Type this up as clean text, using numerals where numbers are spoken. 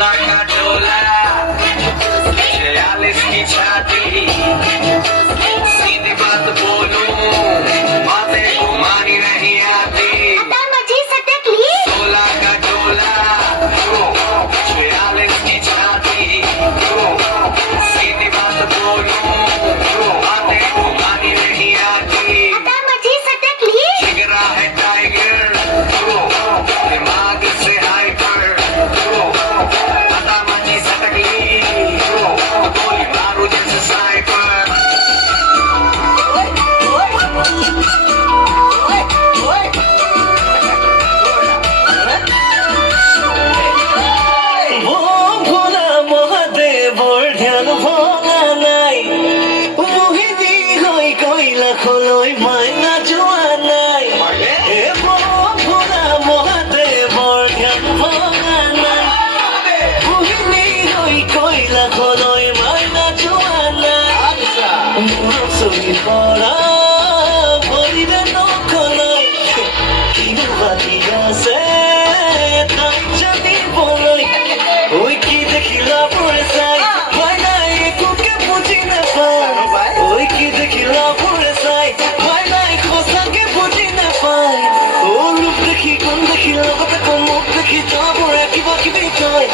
सोलह का टोला 46 की छाती सीधी बात बोलूं बातें घुमानी नहीं आती 16 का टोला 46 की छाती सीधी बात बोलूं बातें घुमानी नहीं आती जिगरा है टाइगर दिमाग से हाइपर पता मची सटकली गोली मारू जैसे स्नाइपर খোলই মাইনা জোয়া নাই এ ভোলা মহাদেৱৰ ধ্যান ভঙা নাই মোহিনী হৈ কইলা খোলই মাইনা জোৱা নাই মোৰ চুৰি পৰা ভৰিৰে নখলৈ কিনো বাকী আছে তাক জানিবলৈ ঐ কি দেখিলা পৰে চাই মাইনাই একোকে বুজি নাপায় ঐ কি দেখিলা পৰে চাই মাইনাই সঁচাকে বুজি নাপায় অ ৰূপ দেখি কোন দেখি লগতে কোন মুখ দেখি যাবৰে কিবা কিবি কয়